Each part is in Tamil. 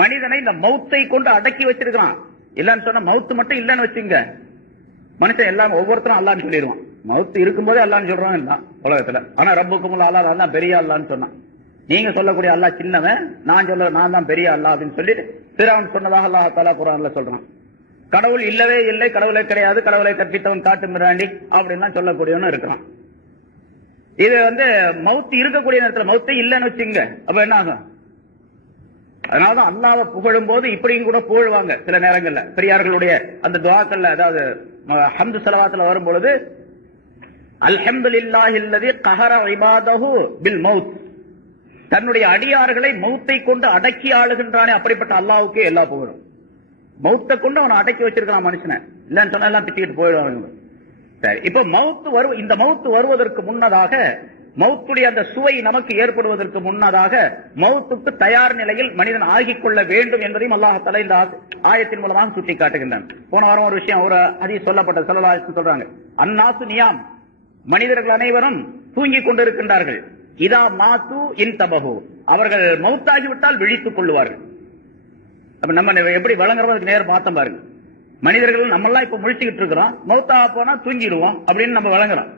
மனிதனை இந்த மௌத்தை கொண்டு அடக்கி வச்சிருக்கான். இல்லன்னு சொன்னா மௌத்து மட்டும் இல்லன்னு வச்சுங்க, மனுஷன் எல்லாம் ஒவ்வொருத்தரும் அல்லான்னு சொல்லிடுவான். மௌத்து இருக்கும்போதே அல்லான்னு சொல்றான் எல்லாம் உலகத்துல. ஆனா ரப்புக்கும் அல்லா தான் பெரிய அல்லான்னு சொன்னான். நீங்க சொல்லக்கூடிய அல்லா சின்னவன், நான் தான் பெரிய அல்லா அப்படின்னு சொல்லிட்டு பிறவன் சொன்னதாக அல்லாஹ் தஆலா குர்ஆன்ல சொல்றான். கடவுள் இல்லவே இல்லை, கடவுளே கிடையாது, கடவுளை கற்பித்தவன் காட்டு மிராண்டி அப்படின்லாம் சொல்லக்கூடியவனும் இருக்கிறான். இது மௌத்து இருக்கக்கூடிய நேரத்தில் மௌத்தே இல்லைன்னு வச்சுங்க, அப்ப என்ன ஆகும்? அதனாலதான் அல்லாஹ்வை புகழும் போது இப்படியும் கூட புகழ்வாங்க சில நேரங்கள்ல. பெரியார்களுடைய அந்த துஆக்கள்ல, அதாவது ஹம்து ஸலவாத்துல வரும் பொழுது அல்ஹம்துலில்லாஹில்லதி கஹர இபாதஹு பில் மௌத், தன்னுடைய அடியார்களை மௌத்தை கொண்டு அடக்கி ஆளுகின்றானே அப்படிப்பட்ட அல்லாஹ்வுக்கு எல்லா புகழும். மௌத்தை கொண்டு அவனை அடக்கி வச்சிருக்கான் மனுஷனை. இல்லன்னு சொன்னா எல்லாம் திட்டிட்டு போயிடுவாங்க. சரி, இப்ப இந்த மௌத்து வருவதற்கு முன்னதாக, மௌத்துடைய அந்த சுவை நமக்கு ஏற்படுவதற்கு முன்னதாக மௌத்துக்கு தயார் நிலையில் மனிதன் ஆகிக் கொள்ள வேண்டும் என்பதையும் அல்லாஹ் தஆலா இந்த ஆயத்தின் மூலமாக சுட்டி காட்டுகின்றான். போன வாரம் ஒரு விஷயம், ஒரு ஹதீஸ் சொல்லப்பட்டது. ஸல்லல்லாஹு அலைஹி வஸல்லம் சொல்றாங்க, அன்னாசு நியாம், மனிதர்கள் அனைவரும் தூங்கிக் கொண்டிருக்கின்றார்கள். இதா மாத்து இன்தபஹு, அவர்கள் மௌத்தாகிவிட்டால் விழித்துக் கொள்ளுவார்கள். அப்ப நம்ம எப்படி வழங்குறதுக்கு நேரம் பார்த்தோம் பாருங்க. மனிதர்கள் நம்மெல்லாம் இப்ப முழிச்சுக்கிட்டு இருக்கிறோம், மௌத்தாக போனா தூங்கிடுவோம் அப்படின்னு நம்ம வழங்குறோம்.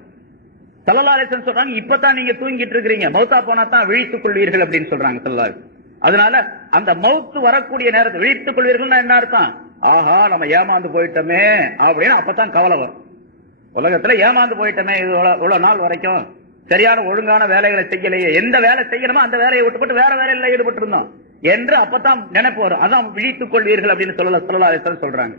ஸல்லல்லாஹு அலைஹி வஸல்லம் சொல்றாங்க, இப்பதான் நீங்க தூங்கிட்டு இருக்கிறீங்க, மௌத்தா போனா தான் விழித்துக் கொள்வீர்கள் அப்படின்னு சொல்றாங்க ஸல்லல்லாஹு அலைஹி வஸல்லம். அதனால அந்த மௌத்து வரக்கூடிய நேரத்தை விழித்துக் கொள்வீர்கள் என்ன அர்த்தம்? ஆஹா, நம்ம ஏமாந்து போயிட்டோமே அப்படின்னு அப்பதான் கவலை வரும். உலகத்துல ஏமாந்து போயிட்டோமே, இவ்வளவு நாள் வரைக்கும் சரியான ஒழுங்கான வேலைகளை செய்யலையே, எந்த வேலை செய்யணுமோ அந்த வேலையை விட்டுப்பட்டு வேற வேலையில ஈடுபட்டு இருந்தோம் என்று அப்பதான் நினைப்பு வரும். அதான் விழித்துக் கொள்வீர்கள் அப்படின்னு ஸல்லல்லாஹு அலைஹி வஸல்லம் சொல்றாங்க.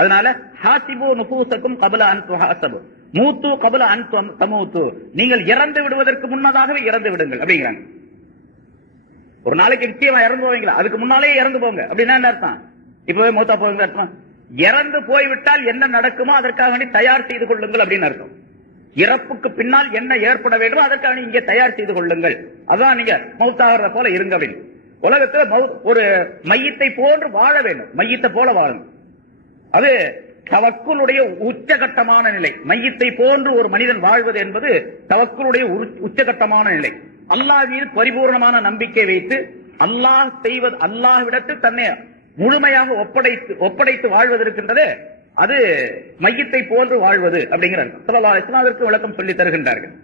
அதனால ஹாசிபு நுஃபூசக்கும் கப்ல அன் துஹாசபு மூத்து கப்ல அன் தமூத்து, நீங்கள் இறந்து விடுவதற்கு முன்னதாகவே இறந்து விடுங்கள் அப்படிங்கிறாங்க. ஒரு நாளைக்கு நிச்சயமா இறந்து போவீங்களா, அதுக்கு முன்னாலே இறந்து போங்க அப்படின்னா என்ன அர்த்தம்? இப்பவே மூத்தா போவீங்க அர்த்தம். இறந்து போய்விட்டால் என்ன நடக்குமோ அதற்காக வேண்டி தயார் செய்து கொள்ளுங்கள் அப்படின்னு அர்த்தம். இறப்புக்கு பின்னால் என்ன ஏற்பட வேண்டுமோ அதற்காக இங்கே தயார் செய்து கொள்ளுங்கள். அதான் நீங்க மௌத்தாகிறத போல இருங்க அப்படின்னு. உலகத்துல ஒரு மையத்தை போன்று வாழ வேண்டும், மையத்தை போல வாழணும். அது தவக்குலுடைய உச்சகட்டமான நிலை. மையத்தை போன்று ஒரு மனிதன் வாழ்வது என்பது தவக்குலுடைய உச்சகட்டமான நிலை. அல்லாஹ் மீது பரிபூர்ணமான நம்பிக்கை வைத்து அல்லாஹ் செய்வது, அல்லாஹ்விடத்தில் தன்னை முழுமையாக ஒப்படைத்து வாழ்வது இருக்கின்றது, அது மையத்தை போன்று வாழ்வது அப்படிங்கிறார். ஸல்லல்லாஹு அலைஹி வஸல்லம் அதற்கு விளக்கம் சொல்லி தருகின்றார்கள்.